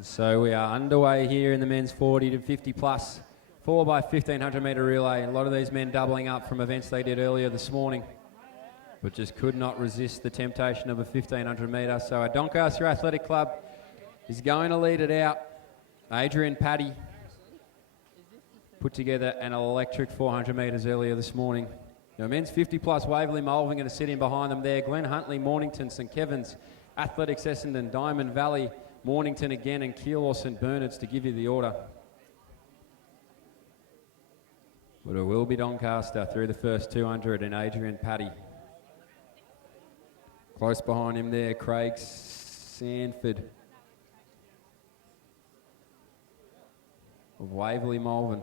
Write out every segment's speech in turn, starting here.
So we are underway here in the men's 40 to 50 plus 4x1500 metre relay. A lot of these men doubling up from events they did earlier this morning, but just could not resist the temptation of a 1500 metre. So our Doncaster Athletic Club is going to lead it out. Adrian Paddy put together an electric 400 metres earlier this morning. Now, men's 50 plus, Waverley Mulvin going to sit in behind them there. Glen Huntley, Mornington, St Kevin's, Athletics Essendon, Diamond Valley, Mornington again, and Keelos and Bernards to give you the order. But it will be Doncaster through the first 200 and Adrian Paddy. Close behind him there, Craig Sanford of Waverley Mulvin.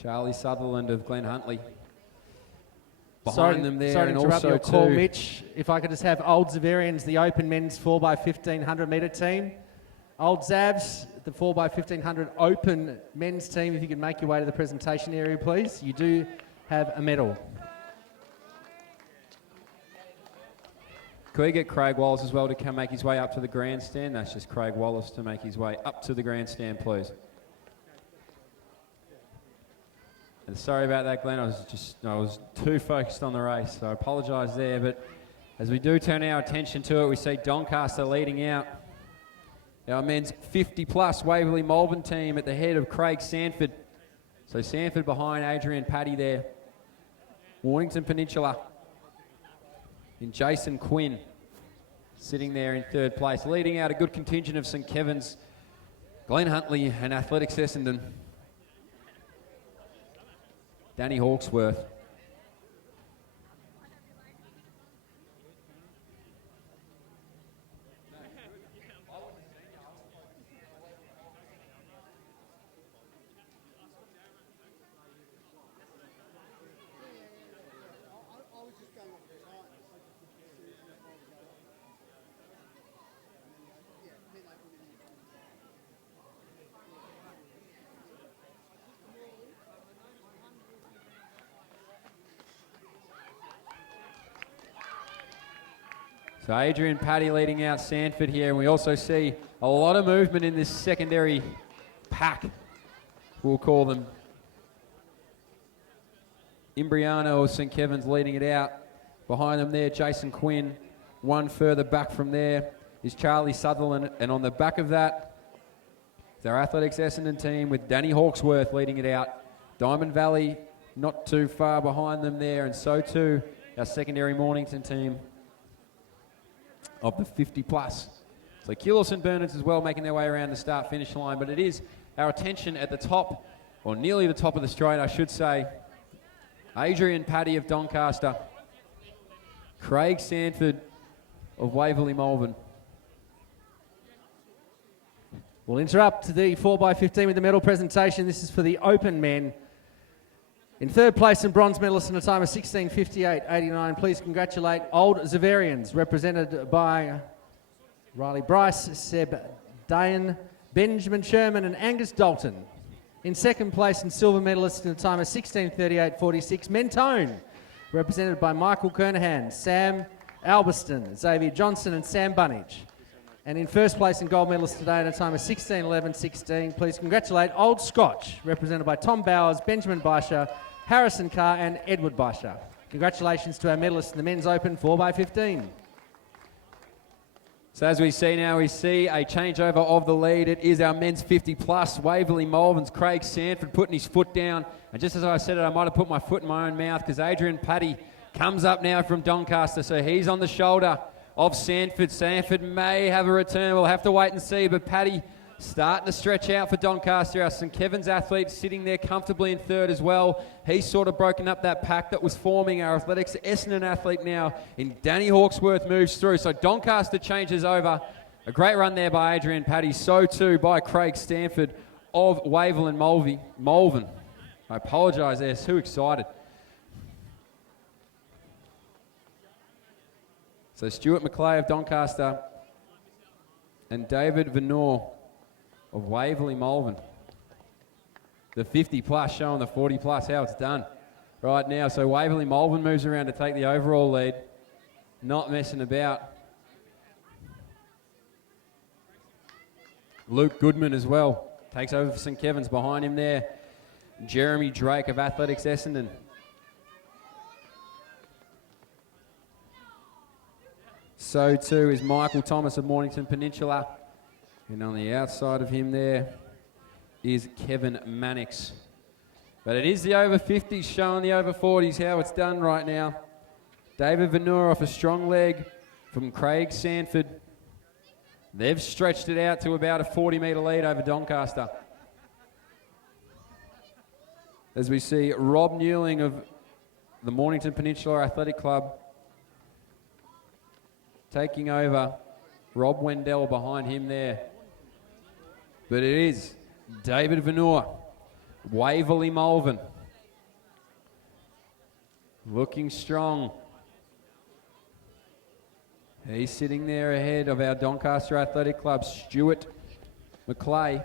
Charlie Sutherland of Glen Huntley. Behind them there, sorry and to interrupt also your call, too, Mitch. If I could just have Old Zaverians, the open men's 4x1500 metre team. Old Zavs, the 4x1500 open men's team. If you could make your way to the presentation area, please. You do have a medal. Could we get Craig Wallace as well to come make his way up to the grandstand? That's just Craig Wallace to make his way up to the grandstand, please. And sorry about that, Glenn. I was too focused on the race, so I apologise there. But as we do turn our attention to it, we see Doncaster leading out. Our men's 50 plus Waverley Mulvin team at the head of Craig Sanford. So Sanford behind Adrian Paddy there. Warrington Peninsula in Jason Quinn sitting there in third place. Leading out a good contingent of St Kevin's, Glen Huntley and Athletics Essendon. Danny Hawksworth. So Adrian Paddy leading out Sanford here, and we also see a lot of movement in this secondary pack, we'll call them. Imbriano of St Kevin's leading it out. Behind them there, Jason Quinn. One further back from there is Charlie Sutherland, and on the back of that is our Athletics Essendon team with Danny Hawksworth leading it out. Diamond Valley not too far behind them there, and so too our secondary Mornington team of the 50 plus. So Keelos and Bernards as well making their way around the start finish line, but it is our attention at the top, or nearly the top of the straight I should say. Adrian Paddy of Doncaster, Craig Sanford of Waverley Mulvin. We'll interrupt the 4x15 with the medal presentation. This is for the open men. In third place and bronze medalist in a time of 16:58.89. Please congratulate Old Zaverians, represented by Riley Bryce, Seb Dayan, Benjamin Sherman and Angus Dalton. In second place and silver medalist in a time of 16:38.46. Mentone, represented by Michael Kernahan, Sam Albiston, Xavier Johnson and Sam Bunnage. And in first place and gold medalist today at a time of 16:11.16. Please congratulate Old Scotch, represented by Tom Bowers, Benjamin Baisha, Harrison Carr and Edward Baisha. Congratulations to our medalists in the men's open 4x15. So as we see now, we see a changeover of the lead. It is our men's 50 plus, Waverley Mulvin's Craig Sanford putting his foot down. And just as I said it, I might have put my foot in my own mouth, because Adrian Paddy comes up now from Doncaster. So he's on the shoulder of Sanford. Sanford may have a return. We'll have to wait and see. But Paddy starting to stretch out for Doncaster. Our St Kevin's athlete sitting there comfortably in third as well. He's sort of broken up that pack that was forming. Our Athletics Essendon athlete now in Danny Hawksworth moves through. So Doncaster changes over. A great run there by Adrian Paddy. So too by Craig Stanford of Waverley Mulvin. I apologise there, too excited. So Stuart McClay of Doncaster and David Venor of Waverley Mulvin. The 50 plus showing the 40 plus how it's done right now. So Waverley Malvern moves around to take the overall lead. Not messing about. Luke Goodman as well. Takes over for St. Kevin's behind him there. Jeremy Drake of Athletics Essendon. So too is Michael Thomas of Mornington Peninsula. And on the outside of him there is Kevin Mannix. But it is the over 50s showing the over 40s how it's done right now. David Vanur off a strong leg from Craig Sanford. They've stretched it out to about a 40-metre lead over Doncaster. As we see Rob Newling of the Mornington Peninsula Athletic Club taking over. Rob Wendell behind him there. But it is David Vanur, Waverley Malvern. Looking strong. He's sitting there ahead of our Doncaster Athletic Club, Stuart McClay.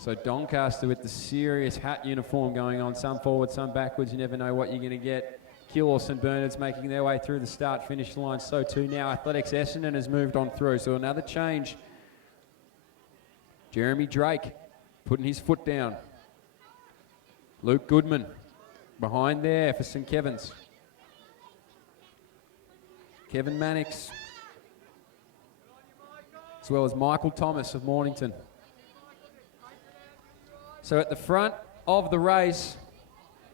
So Doncaster with the serious hat uniform going on, some forward, some backwards. You never know what you're going to get. Keilor St Bernard's making their way through the start-finish line. So too now Athletics Essendon has moved on through. So another change. Jeremy Drake putting his foot down. Luke Goodman behind there for St Kevin's. Kevin Mannix, as well as Michael Thomas of Mornington. So at the front of the race,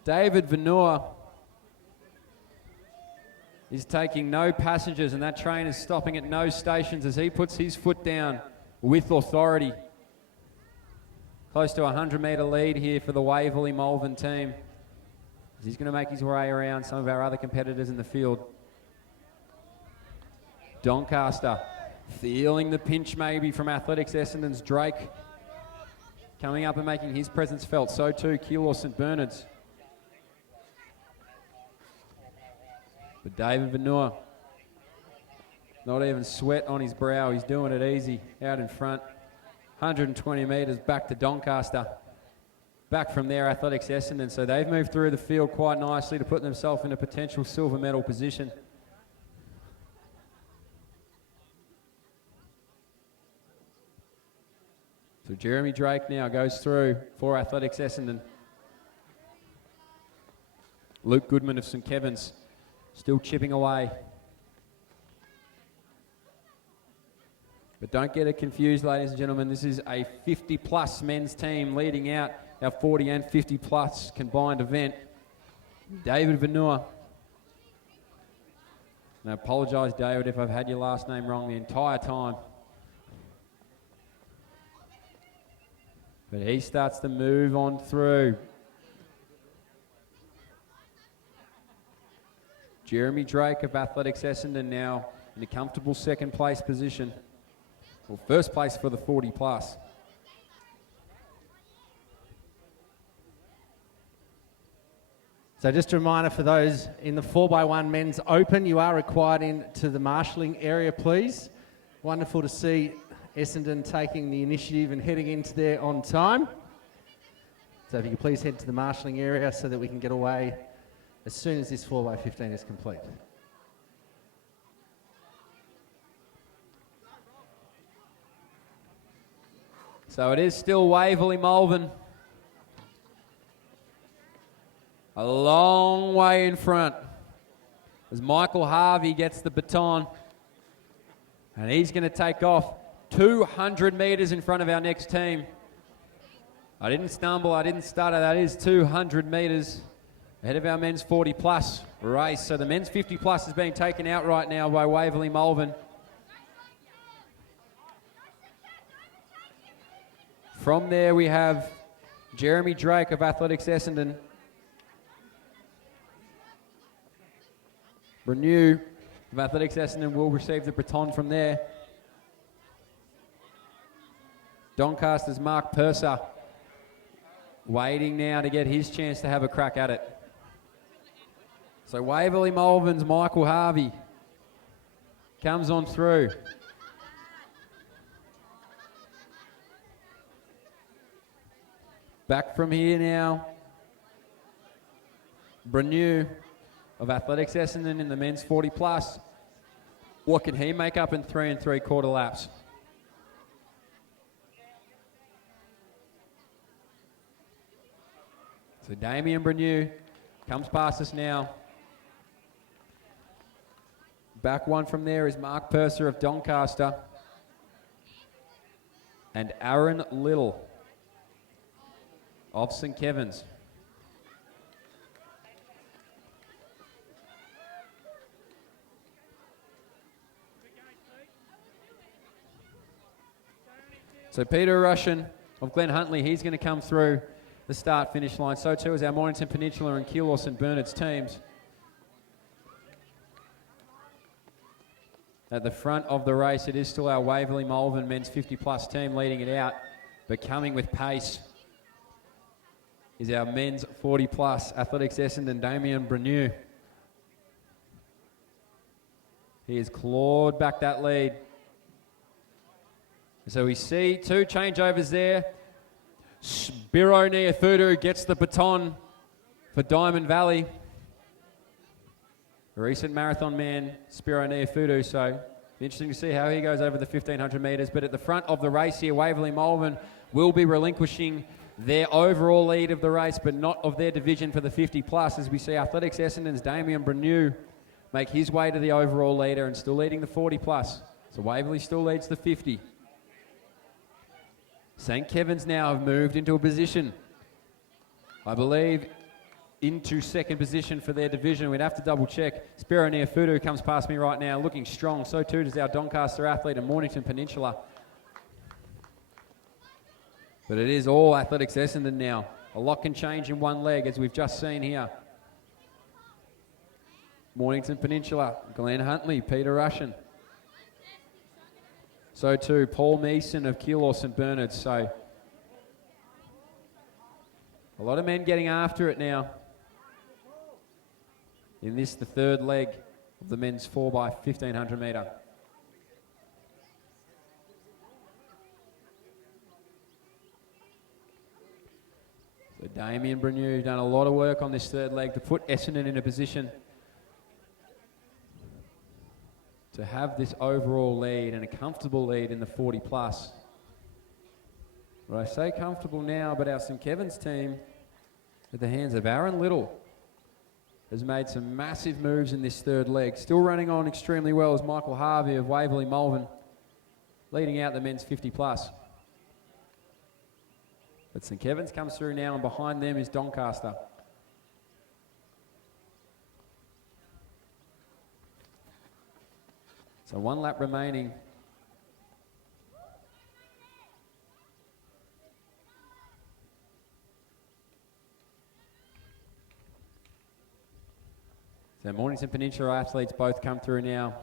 David Vanur is taking no passengers, and that train is stopping at no stations as he puts his foot down with authority. Close to a 100-metre lead here for the Waverley Malvern team. He's going to make his way around some of our other competitors in the field. Doncaster feeling the pinch maybe from Athletics Essendon's Drake. Coming up and making his presence felt. So too Keilor St Bernard's. But David Vanur, not even sweat on his brow. He's doing it easy out in front. 120 metres back to Doncaster. Back from there, Athletics Essendon. So they've moved through the field quite nicely to put themselves in a potential silver medal position. So Jeremy Drake now goes through for Athletics Essendon. Luke Goodman of St Kevin's still chipping away. But don't get it confused, ladies and gentlemen. This is a 50-plus men's team leading out our 40 and 50-plus combined event. David Vanur. And I apologise, David, if I've had your last name wrong the entire time. But he starts to move on through. Jeremy Drake of Athletics Essendon now in a comfortable second place position. Well, first place for the 40 plus. So just a reminder for those in the 4x1 men's open, you are required into the marshalling area, please. Wonderful to see Essendon taking the initiative and heading into there on time. So if you could please head to the marshalling area so that we can get away as soon as this 4x15 is complete. So it is still Waverley Malvern. A long way in front as Michael Harvey gets the baton. And he's going to take off 200 metres in front of our next team. I didn't stumble, I didn't stutter. That is 200 metres ahead of our men's 40 plus race. So the men's 50 plus is being taken out right now by Waverley Malvern. From there we have Jeremy Drake of Athletics Essendon. Renew of Athletics Essendon will receive the baton from there. Doncaster's Mark Purser waiting now to get his chance to have a crack at it. So Waverley Malvern's Michael Harvey comes on through. Back from here now. Brenu of Athletics Essendon in the men's 40 plus. What can he make up in 3 3/4 laps? So Damien Brenu comes past us now. Back one from there is Mark Purser of Doncaster. And Aaron Little of St. Kevin's. So Peter Russian of Glen Huntly, he's going to come through the start-finish line. So too is our Mornington Peninsula and Keilor St Bernard's teams. At the front of the race, it is still our Waverley Malvern men's 50-plus team leading it out. But coming with pace is our men's 40-plus Athletics Essendon, Damien Brenu. He has clawed back that lead. So we see 2 changeovers there. Spiro Neofudu gets the baton for Diamond Valley. A recent marathon man, Spiro Neofudu, so interesting to see how he goes over the 1,500 metres. But at the front of the race here, Waverley Malvern will be relinquishing their overall lead of the race, but not of their division for the 50-plus, as we see Athletics Essendon's Damien Brenu make his way to the overall leader and still leading the 40-plus. So Waverley still leads the 50. St. Kevin's now have moved into a position, I believe, into second position for their division. We'd have to double check. Spiro Neofudu comes past me right now, looking strong. So too does our Doncaster athlete and Mornington Peninsula. But it is all Athletics Essendon now. A lot can change in one leg, as we've just seen here. Mornington Peninsula, Glen Huntly, Peter Russian. So too, Paul Meeson of Keilor St Bernard's. So a lot of men getting after it now. In this, the third leg of the men's 4x1500 metre. So Damien Brenu done a lot of work on this third leg to put Essendon in a position to have this overall lead and a comfortable lead in the 40-plus. But I say comfortable now, but our St. Kevin's team, at the hands of Aaron Little, has made some massive moves in this third leg. Still running on extremely well is Michael Harvey of Waverley Malvern, leading out the men's 50-plus. But St. Kevin's comes through now, and behind them is Doncaster. So 1 lap remaining. So Mornington Peninsula athletes both come through now.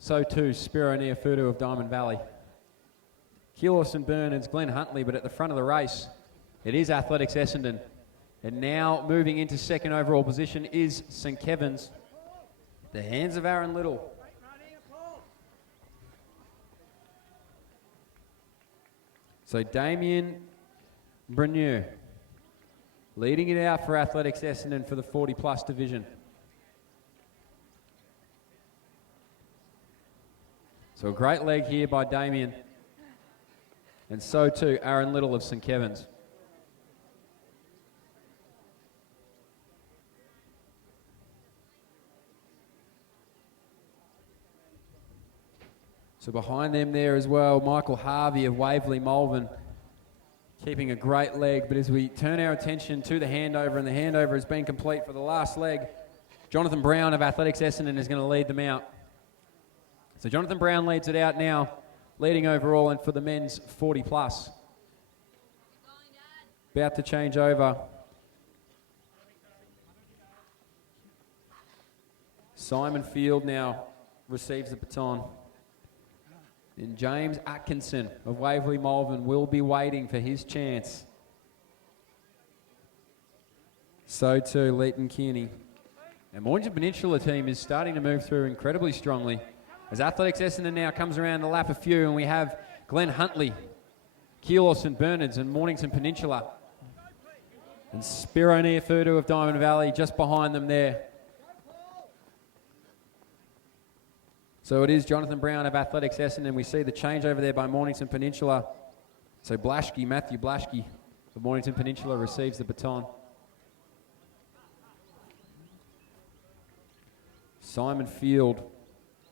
So too, Spiro Neofudu of Diamond Valley. Keilor St Bernard's, Glen Huntly, but at the front of the race, it is Athletics Essendon. And now moving into second overall position is St Kevin's. The hands of Aaron Little. So Damien Brenu leading it out for Athletics Essendon for the 40-plus division. So a great leg here by Damien. And so too Aaron Little of St Kevin's. So behind them there as well, Michael Harvey of Waverley Malvern, keeping a great leg. But as we turn our attention to the handover, and the handover has been complete for the last leg, Jonathan Brown of Athletics Essendon is going to lead them out. So Jonathan Brown leads it out now, leading overall and for the men's 40-plus. About to change over. Simon Field now receives the baton. And James Atkinson of Waverley Malvern will be waiting for his chance. So too, Leighton Kearney. And Mornington Peninsula team is starting to move through incredibly strongly. As Athletics Essendon now comes around to lap a few, and we have Glen Huntly Keelos and Bernards and Mornington Peninsula. And Spiro Neofudu of Diamond Valley just behind them there. So it is Jonathan Brown of Athletics Essendon. We see the change over there by Mornington Peninsula. So Matthew Blaschke of Mornington Peninsula receives the baton. Simon Field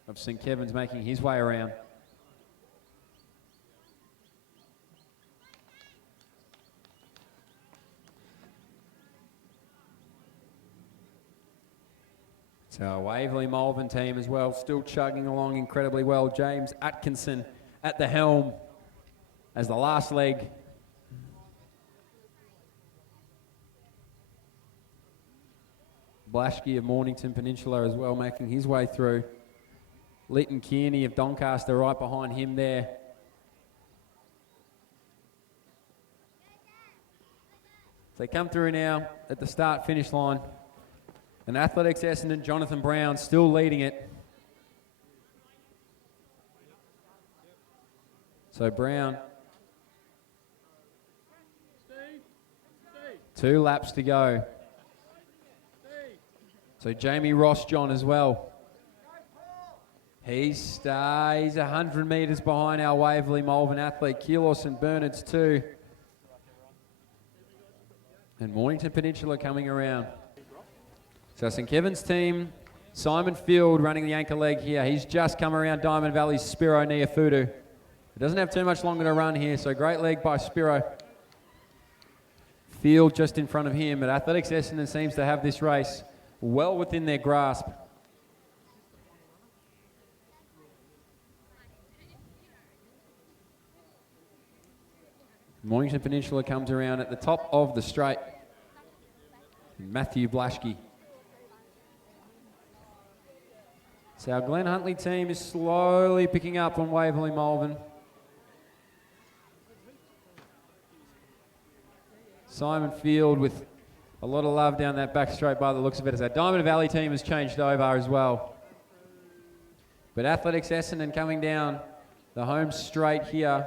of St. Kevin's making his way around. So our Waverley Malvern team as well, still chugging along incredibly well. James Atkinson at the helm as the last leg. Blaschke of Mornington Peninsula as well, making his way through. Leighton Kearney of Doncaster right behind him there. So they come through now at the start-finish line. And Athletics Essendon, Jonathan Brown still leading it. So Brown. 2 laps to go. So Jamie Ross-John as well. He stays 100 metres behind our Waverley Malvern athlete. Keelos and Bernards too. And Mornington Peninsula coming around. So St. Kevin's team, Simon Field running the anchor leg here. He's just come around Diamond Valley's Spiro Neofudu. He doesn't have too much longer to run here, so great leg by Spiro. Field just in front of him, but Athletics Essendon seems to have this race well within their grasp. Mornington Peninsula comes around at the top of the straight. Matthew Blaschke. So our Glenn Huntley team is slowly picking up on Waverley Malvern. Simon Field with a lot of love down that back straight by the looks of it, as our Diamond Valley team has changed over as well. But Athletics Essendon coming down the home straight here.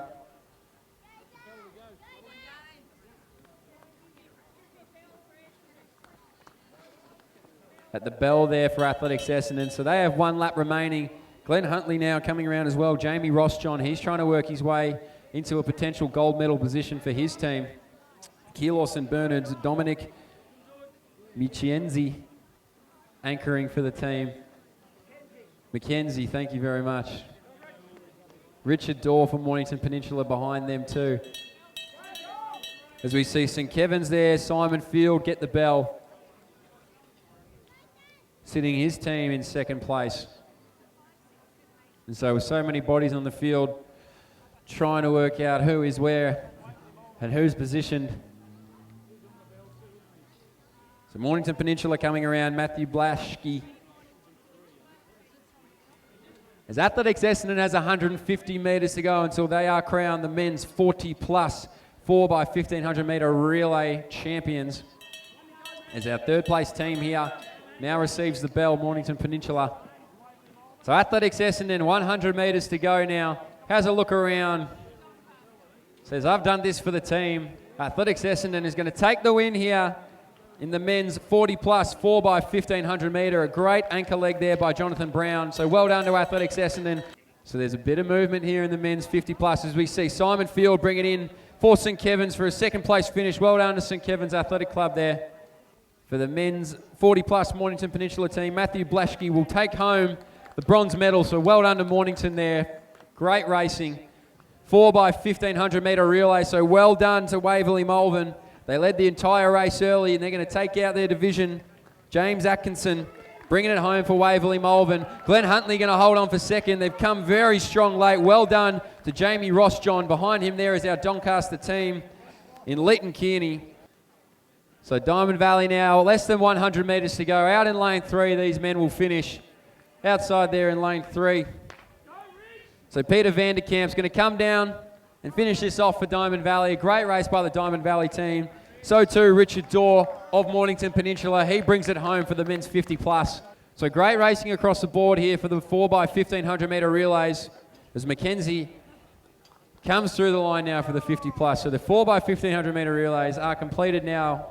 At the bell there for Athletics Essendon. So they have 1 lap remaining. Glenn Huntley now coming around as well. Jamie Ross-John, he's trying to work his way into a potential gold medal position for his team. Keelos and Bernards, Dominic Michienzi anchoring for the team. Mackenzie, thank you very much. Richard Dorr from Mornington Peninsula behind them too. As we see St. Kevin's there, Simon Field get the bell. Sitting his team in second place. And so with so many bodies on the field, trying to work out who is where and who's positioned. So Mornington Peninsula coming around, Matthew Blaschke. As Athletics Essendon has 150 metres to go until they are crowned the men's 40 plus 4x1500 metre relay champions. As our third place team here now receives the bell, Mornington Peninsula. So Athletics Essendon, 100 metres to go now. Has a look around. Says, I've done this for the team. Athletics Essendon is going to take the win here in the men's 40 plus 4x1500 metre. A great anchor leg there by Jonathan Brown. So well done to Athletics Essendon. So there's a bit of movement here in the men's 50 plus as we see Simon Field bring it in for St. Kevin's for a second place finish. Well done to St. Kevin's Athletic Club there. For the men's 40 plus Mornington Peninsula team, Matthew Blaschke will take home the bronze medal. So well done to Mornington there. Great racing. 4x1500 metre relay. So well done to Waverley Malvern. They led the entire race early and they're going to take out their division. James Atkinson bringing it home for Waverley Malvern. Glenn Huntley going to hold on for second. They've come very strong late. Well done to Jamie Ross-John. Behind him there is our Doncaster team in Leighton Kearney. So Diamond Valley now, less than 100 metres to go. Out in lane 3, these men will finish. Outside there in lane 3. So Peter Vanderkamp's going to come down and finish this off for Diamond Valley. A great race by the Diamond Valley team. So too Richard Dorr of Mornington Peninsula. He brings it home for the men's 50 plus. So great racing across the board here for the 4x1500 metre relays as Mackenzie comes through the line now for the 50 plus. So the 4x1500 metre relays are completed now